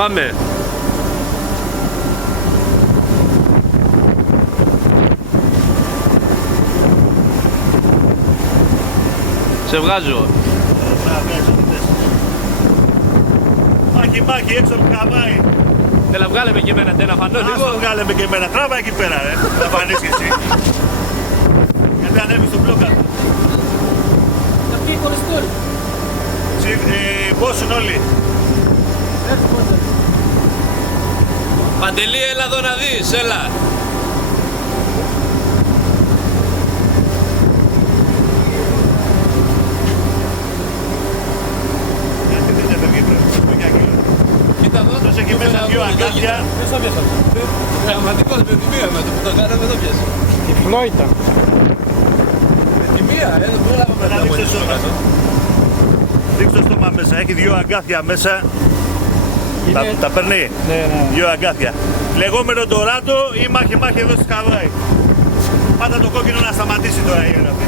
Πάμε. Σε βγάζω. Μάχη, μάχη, έξω από το χαβάι. Έλα, βγάλε με και εμένα ένα φανό λίγο. Άστο, βγάλε με και εμένα. Τράβα εκεί πέρα, ρε. Να φανείς και εσύ. Γιατί ανέβεις στον μπλόκα. Αυτή η χωριστόρη. Πώς είναι όλοι. Παντελή, έλα εδώ να δεις, έλα. Γιατί δεν έφευγε πρέπει. Κοίτα εδώ. Αυτός εκεί μέσα δύο αγκάθια. Ποιος το πιάσα. Πραγματικός με τη μία, με το που το κάναμε το πιάσα. Τυφλό ήταν. Με τη μία, δεν πρόλαβαμε Να να δείξω το στόμα. Δείξω το στόμα μέσα. Έχει δύο αγκάθια μέσα. Τα παίρνει. Ναι, ναι. Δύο αγκάθια. Λεγόμενο ντοράτο ή μάχη εδώ στη Χαβάη. Πάντα το κόκκινο να σταματήσει τώρα η έγραφη.